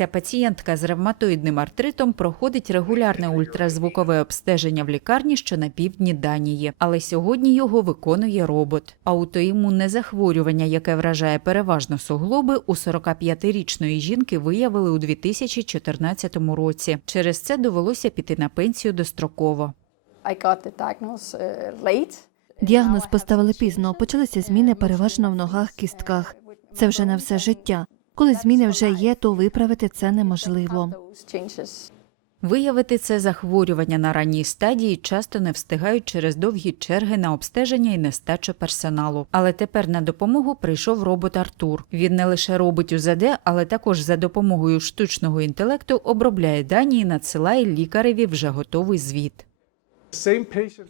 Ця пацієнтка з ревматоїдним артритом проходить регулярне ультразвукове обстеження в лікарні, що на півдні Данії, але сьогодні його виконує робот. Аутоімунне захворювання, яке вражає переважно суглоби, у 45-річної жінки виявили у 2014 році. Через це довелося піти на пенсію достроково. I got the diagnosis late. Діагноз поставили пізно, почалися зміни переважно в ногах, кістках. Це вже на все життя. Коли зміни вже є, то виправити це неможливо. Виявити це захворювання на ранній стадії часто не встигають через довгі черги на обстеження і нестачу персоналу. Але тепер на допомогу прийшов робот Артур. Він не лише робить УЗД, але також за допомогою штучного інтелекту обробляє дані і надсилає лікареві вже готовий звіт.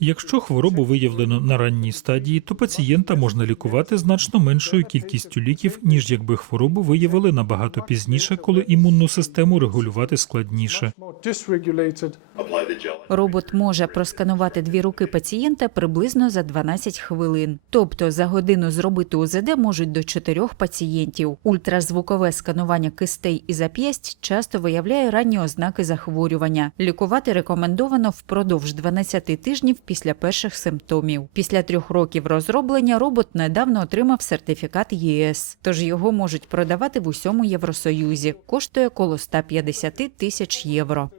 Якщо хворобу виявлено на ранній стадії, то пацієнта можна лікувати значно меншою кількістю ліків, ніж якби хворобу виявили набагато пізніше, коли імунну систему регулювати складніше. Робот може просканувати дві руки пацієнта приблизно за 12 хвилин. Тобто за годину зробити УЗД можуть до чотирьох пацієнтів. Ультразвукове сканування кистей і зап'ясть часто виявляє ранні ознаки захворювання. Лікувати рекомендовано впродовж 12 тижнів після перших симптомів. Після трьох років розроблення робот недавно отримав сертифікат ЄС, тож його можуть продавати в усьому Євросоюзі. Коштує коло 150 тисяч євро.